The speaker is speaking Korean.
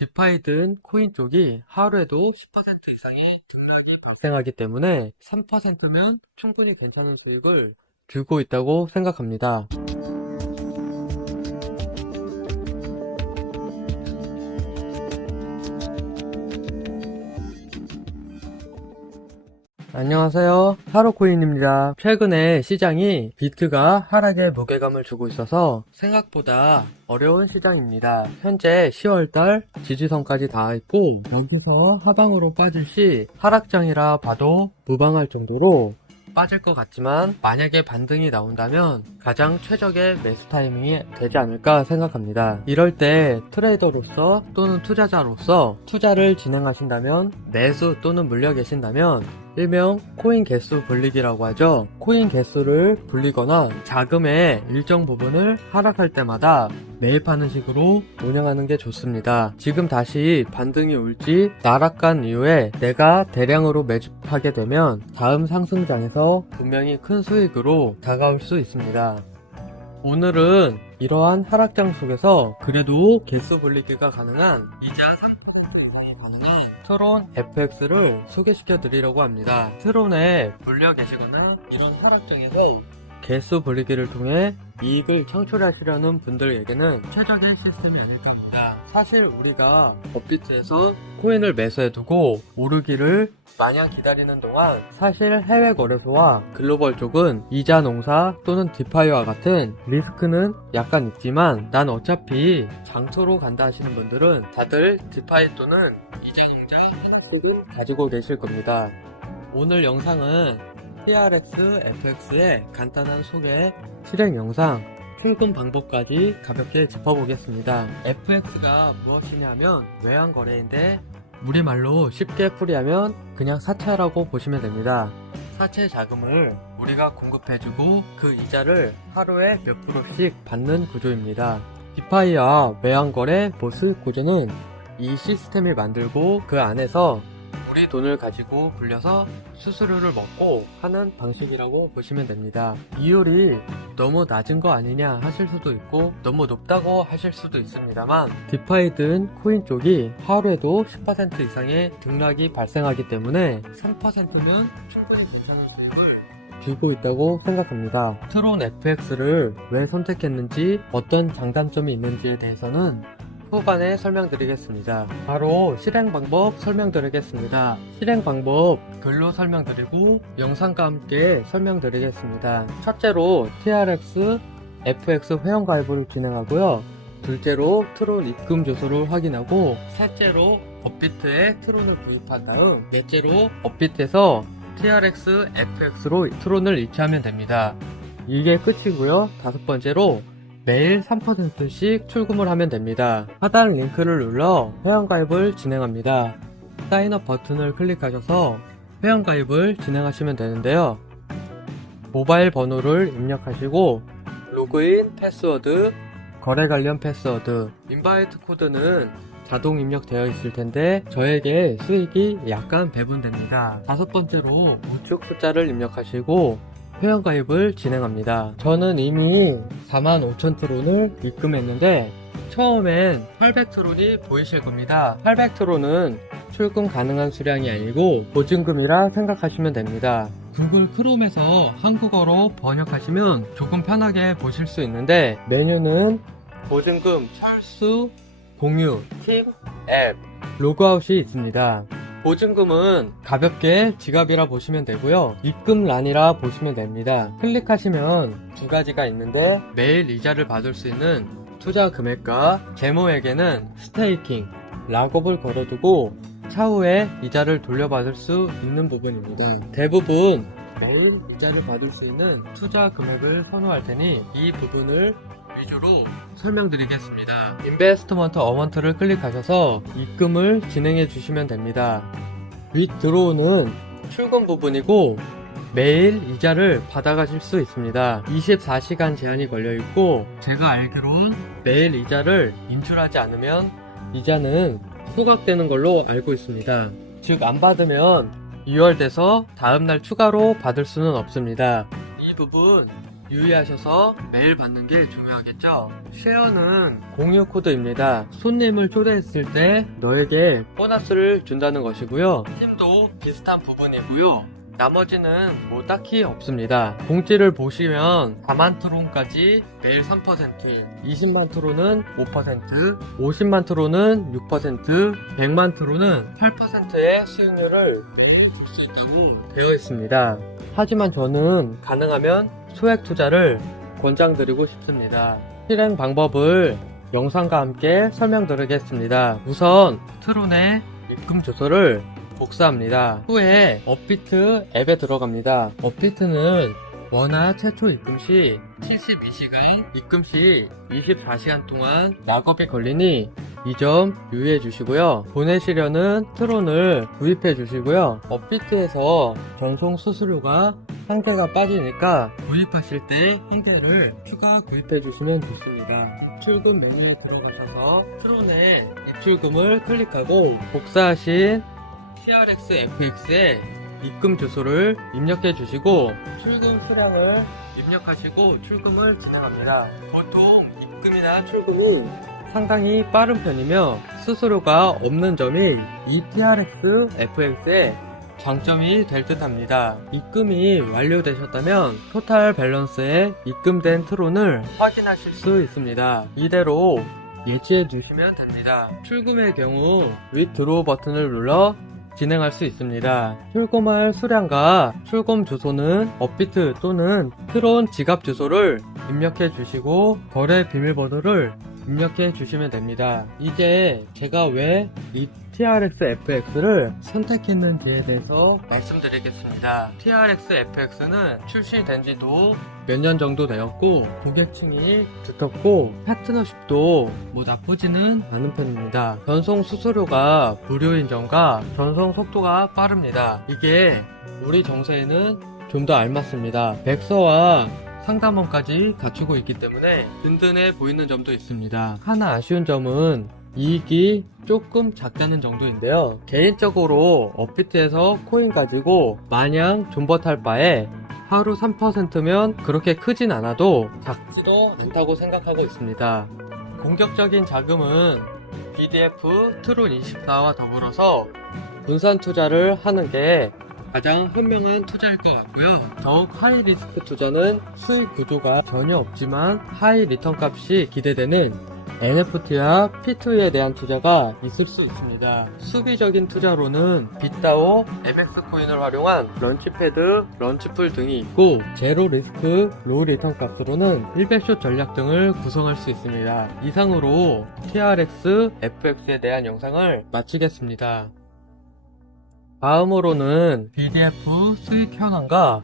디파이든 코인 쪽이 하루에도 10% 이상의 등락이 발생하기 때문에 3%면 충분히 괜찮은 수익을 들고 있다고 생각합니다. 안녕하세요, 하루코인입니다. 최근에 시장이 비트가 하락에 무게감을 주고 있어서 생각보다 어려운 시장입니다. 현재 10월달 지지선까지 닿아있고 여기서 하방으로 빠질 시 하락장이라 봐도 무방할 정도로 빠질 것 같지만 만약에 반등이 나온다면 가장 최적의 매수 타이밍이 되지 않을까 생각합니다. 이럴 때 트레이더로서 또는 투자자로서 투자를 진행하신다면, 매수 또는 물려 계신다면 일명 코인 개수 불리기라고 하죠. 코인 개수를 불리거나 자금의 일정 부분을 하락할 때마다 매입하는 식으로 운영하는 게 좋습니다. 지금 다시 반등이 올지 나락간 이후에 내가 대량으로 매집하게 되면 다음 상승장에서 분명히 큰 수익으로 다가올 수 있습니다. 오늘은 이러한 하락장 속에서 그래도 개수 불리기가 가능한 이자 3% 이상이 가능한 트론 FX를 소개시켜 드리려고 합니다. 트론에 물려 계시거나 이런 하락장에서 개수 불리기를 통해 이익을 창출하시려는 분들에게는 최적의 시스템이 아닐까 합니다. 사실 우리가 업비트에서 코인을 매수해두고 오르기를 마냥 기다리는 동안 사실 해외 거래소와 글로벌 쪽은 이자 농사 또는 디파이와 같은 리스크는 약간 있지만 난 어차피 장초로 간다 하시는 분들은 다들 디파이 또는 이자 농자 조금 가지고 계실 겁니다. 오늘 영상은 TRX, FX의 간단한 소개, 실행 영상, 출금 방법까지 가볍게 짚어보겠습니다. FX가 무엇이냐면 외환거래인데 우리말로 쉽게 풀이하면 그냥 사채라고 보시면 됩니다. 사채 자금을 우리가 공급해주고 그 이자를 하루에 몇 프로씩 받는 구조입니다. 디파이와 외환거래 보스 구조는 이 시스템을 만들고 그 안에서 우리 돈을 가지고 굴려서 수수료를 먹고 하는 방식이라고 보시면 됩니다. 이율이 너무 낮은 거 아니냐 하실 수도 있고 너무 높다고 하실 수도 있습니다만 디파이든 코인 쪽이 하루에도 10% 이상의 등락이 발생하기 때문에 3%는 충분히 괜찮은 수익을 들고 있다고 생각합니다. 트론 FX를 왜 선택했는지 어떤 장단점이 있는지에 대해서는 후반에 설명드리겠습니다. 바로 실행 방법 설명드리겠습니다. 실행 방법 글로 설명드리고 영상과 함께 설명드리겠습니다. 첫째로 TRX, FX 회원가입을 진행하고요. 둘째로 트론 입금 주소를 확인하고, 셋째로 업비트에 트론을 구입한 다음, 넷째로 업비트에서 TRX, FX로 트론을 이체하면 됩니다. 이게 끝이고요. 다섯 번째로 매일 3%씩 출금을 하면 됩니다. 하단 링크를 눌러 회원가입을 진행합니다. 사인업 버튼을 클릭하셔서 회원가입을 진행하시면 되는데요. 모바일 번호를 입력하시고 로그인 패스워드, 거래 관련 패스워드, 인바이트 코드는 자동 입력되어 있을 텐데 저에게 수익이 약간 배분됩니다. 다섯 번째로 우측 숫자를 입력하시고 회원가입을 진행합니다. 저는 이미 45,000트론을 입금했는데 처음엔 800트론이 보이실 겁니다. 800트론은 출금 가능한 수량이 아니고 보증금이라 생각하시면 됩니다. 구글 크롬에서 한국어로 번역하시면 조금 편하게 보실 수 있는데 메뉴는 보증금, 철수, 공유, 팀, 앱, 로그아웃이 있습니다. 보증금은 가볍게 지갑이라 보시면 되고요. 입금란이라 보시면 됩니다. 클릭하시면 두 가지가 있는데 매일 이자를 받을 수 있는 투자 금액과 제모에게는 스테이킹, 락업을 걸어두고 차후에 이자를 돌려받을 수 있는 부분입니다. 대부분 매일 이자를 받을 수 있는 투자 금액을 선호할 테니 이 부분을 위주로 설명드리겠습니다. 인베스트먼트 어먼트를 클릭하셔서 입금을 진행해 주시면 됩니다. 윗드로우는 출금 부분이고 매일 이자를 받아가실 수 있습니다. 24시간 제한이 걸려 있고 제가 알기론 매일 이자를 인출하지 않으면 이자는 소각되는 걸로 알고 있습니다. 즉 안 받으면 2월 돼서 다음날 추가로 받을 수는 없습니다. 이 부분 유의하셔서 매일 받는 게 중요하겠죠? 쉐어는 공유 코드입니다. 손님을 초대했을 때 너에게 보너스를 준다는 것이고요. 팀도 비슷한 부분이고요. 나머지는 뭐 딱히 없습니다. 공지를 보시면 4만 트론까지 매일 3%, 20만 트론은 5%, 50만 트론은 6%, 100만 트론은 8%의 수익률을 매일 줄 수 있다고 되어 있습니다. 하지만 저는 가능하면 소액 투자를 권장드리고 싶습니다. 실행 방법을 영상과 함께 설명드리겠습니다. 우선 트론의 입금 주소를 복사합니다. 후에 업비트 앱에 들어갑니다. 업비트는 원화 최초 입금 시 72시간, 입금 시 24시간 동안 락업이 걸리니 이 점 유의해 주시고요. 보내시려는 트론을 구입해 주시고요. 업비트에서 전송 수수료가 한 개가 빠지니까 구입하실 때 한 개를 추가 구입해 주시면 좋습니다. 입출금 메뉴에 들어가셔서 트론의 입출금을 클릭하고 복사하신 TRX FX에 입금 주소를 입력해 주시고 출금 수량을 입력하시고 출금을 진행합니다. 보통 입금이나 출금이 상당히 빠른 편이며 수수료가 없는 점이 이 TRX FX의 장점이 될 듯 합니다. 입금이 완료되셨다면 토탈 밸런스에 입금된 트론을 확인하실 수 있습니다. 이대로 예치해 주시면 됩니다. 출금의 경우 위드로우 버튼을 눌러 진행할 수 있습니다. 출금할 수량과 출금 주소는 업비트 또는 트론 지갑 주소를 입력해 주시고 거래 비밀번호를 입력해 주시면 됩니다. 이제 제가 왜 이 TRX FX를 선택했는지에 대해서 말씀드리겠습니다. TRX FX는 출시된 지도 몇 년 정도 되었고 고객층이 두텁고 파트너십도 나쁘지는 않은 편입니다. 전송 수수료가 무료인 점과 전송 속도가 빠릅니다. 이게 우리 정서에는 좀 더 알맞습니다. 백서와 상담원까지 갖추고 있기 때문에 든든해 보이는 점도 있습니다. 하나 아쉬운 점은 이익이 조금 작다는 정도인데요. 개인적으로 업비트에서 코인 가지고 마냥 존버탈 바에 하루 3%면 그렇게 크진 않아도 작지도 않다고 생각하고 있습니다. 공격적인 자금은 BDF 트론 24와 더불어서 분산 투자를 하는 게 가장 현명한 투자일 것 같고요. 더욱 하이 리스크 투자는 수익 구조가 전혀 없지만 하이 리턴 값이 기대되는 NFT와 P2E에 대한 투자가 있을 수 있습니다. 수비적인 투자로는 빗다오, MX 코인을 활용한 런치패드, 런치풀 등이 있고 제로 리스크, 로우 리턴 값으로는 100숏 전략 등을 구성할 수 있습니다. 이상으로 TRX, FX에 대한 영상을 마치겠습니다. 다음으로는 BDF 수익 현황과